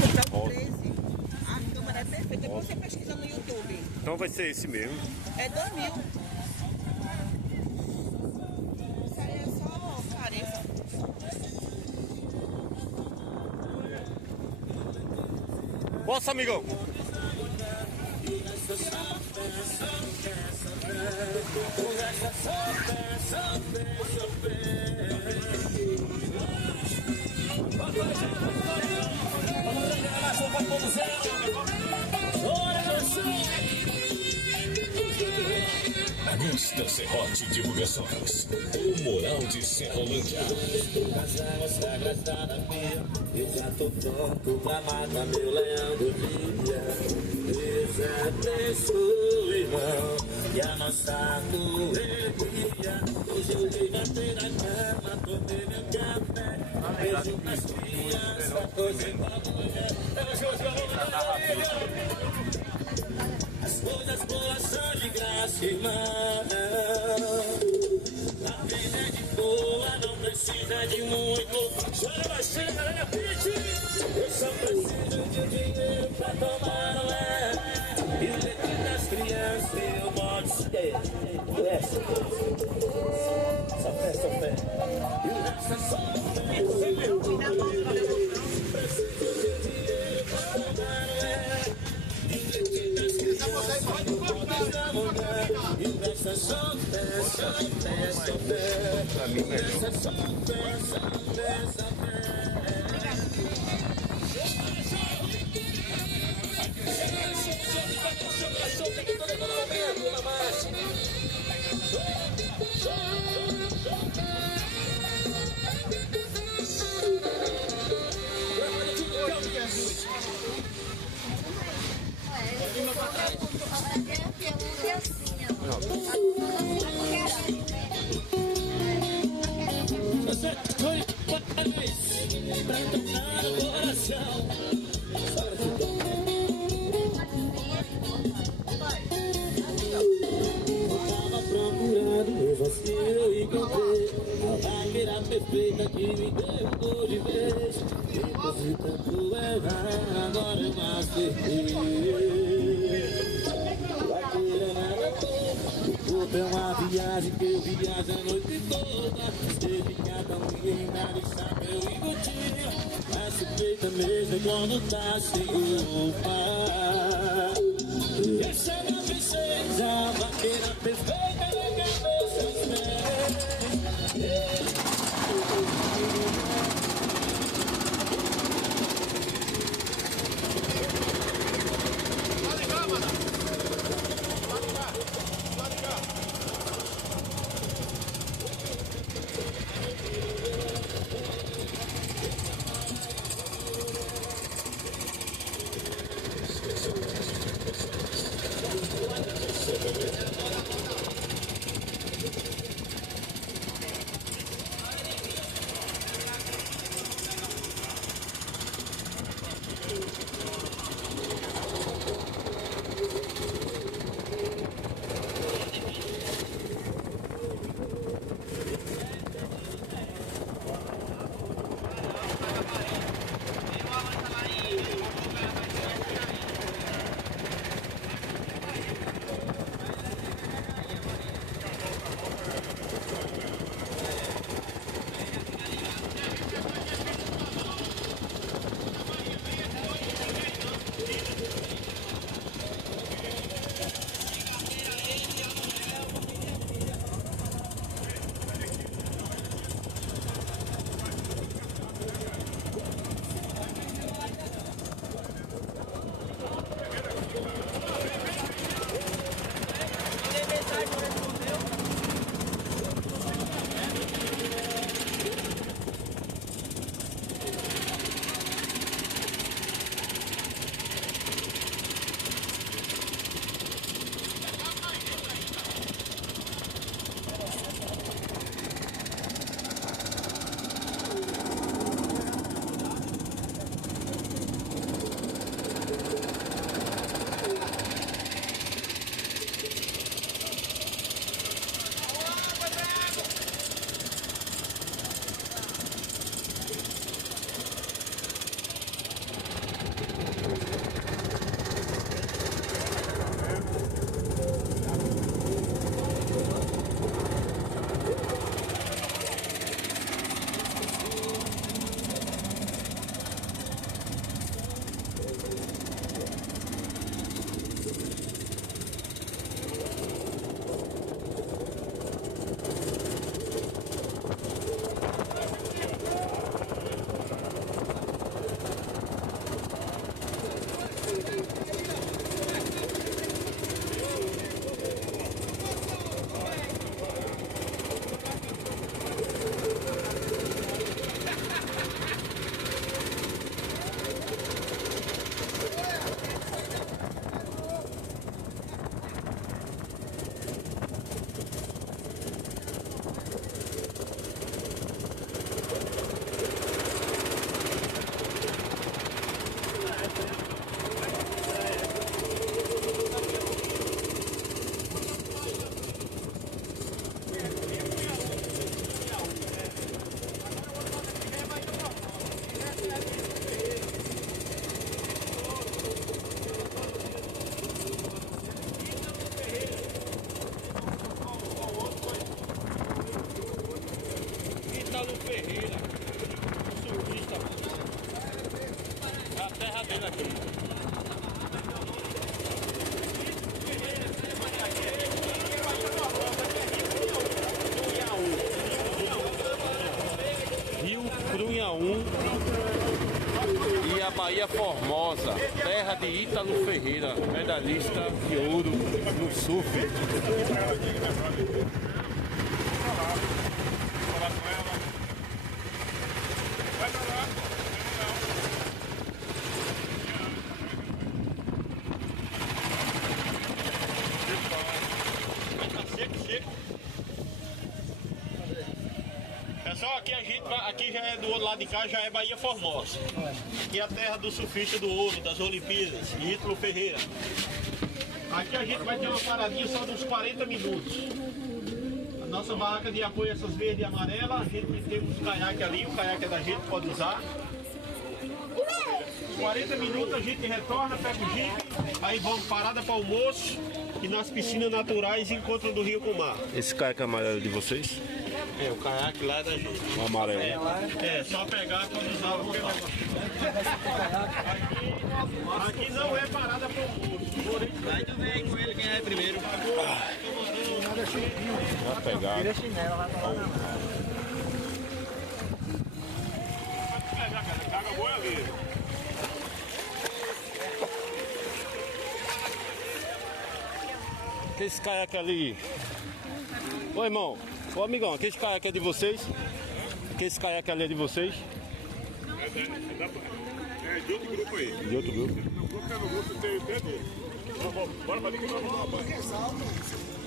comprar o 13. A câmera é perfeita. Depois você pesquisa no YouTube. Então vai ser esse mesmo. É 2000. Isso aí é só clareza. Posso, amigão? Augusta Serrote Divulgações, o Moral de Serrolândia. Casal sagrada minha, eu já tô pronto pra matar meu leão do dia. Deus abençoe, irmão, e a nossa correria. Hoje eu levantei da cama, tomei meu café, beijo pras crianças, coisa pra mulher. As coisas boas são de graça, irmão. A vida é de boa, não precisa de muito. Chora baixinho, galera, pede. Eu só preciso de dinheiro pra tomar, não é? E o leite das crianças, eu modo essa. Só fé, só fé. E o resto é só preciso de dinheiro pra tomar, não é? E o leite das crianças, eu modo e o resto é só fé, só fé, só fé. Pra mim, melhor. É só fé, só fé, só fé. Você foi parabéns pra tocar o coração. Tava procurando, mesmo assim eu encontrei a vaqueira perfeita que me derrubou de vez. Depois de tanto errar, agora eu me acertei. Vaqueira nada toda, o corpo é uma viagem que eu viajo a noite toda. Teve cada um nada de chapéu e botinha. A suspeita mesmo é quando tá sem roupa. E essa é a princesa, a vaqueira perfeita na cabeça dos pés. terra dele aqui. Rio Crunhaú e a Bahia Formosa, terra de Ítalo Ferreira, medalhista de ouro no surf. Pessoal, aqui a gente vai, aqui já é do outro lado de cá, já é Bahia Formosa. Aqui é a terra do surfista do ouro, das Olimpíadas, Ítalo Ferreira. Aqui a gente vai ter uma paradinha só de uns 40 minutos. A nossa barraca de apoio é essas verdes e amarelas, a gente tem uns caiaques ali, o caiaque é da gente, pode usar. 40 minutos a gente retorna, pega o jipe, aí vamos parada para almoço e nas piscinas naturais encontro do rio com o mar. Esse caiaque amarelo de vocês? É, o caiaque lá é da gente. O amarelo. É, só pegar quando usar o aqui não é parada para almoço. Vai tu vem com ele quem é primeiro. Vai pegar. Tira a chinela, vai pra lá na mão. Caga boa ali. Que esse caiaque ali? Ô irmão, ô amigão, que esse caiaque é de vocês? Que esse caiaque ali é de vocês? É de outro grupo aí. De outro grupo. No grupo tem o grupo tem dele. Bora pra ali que nós vamos lá.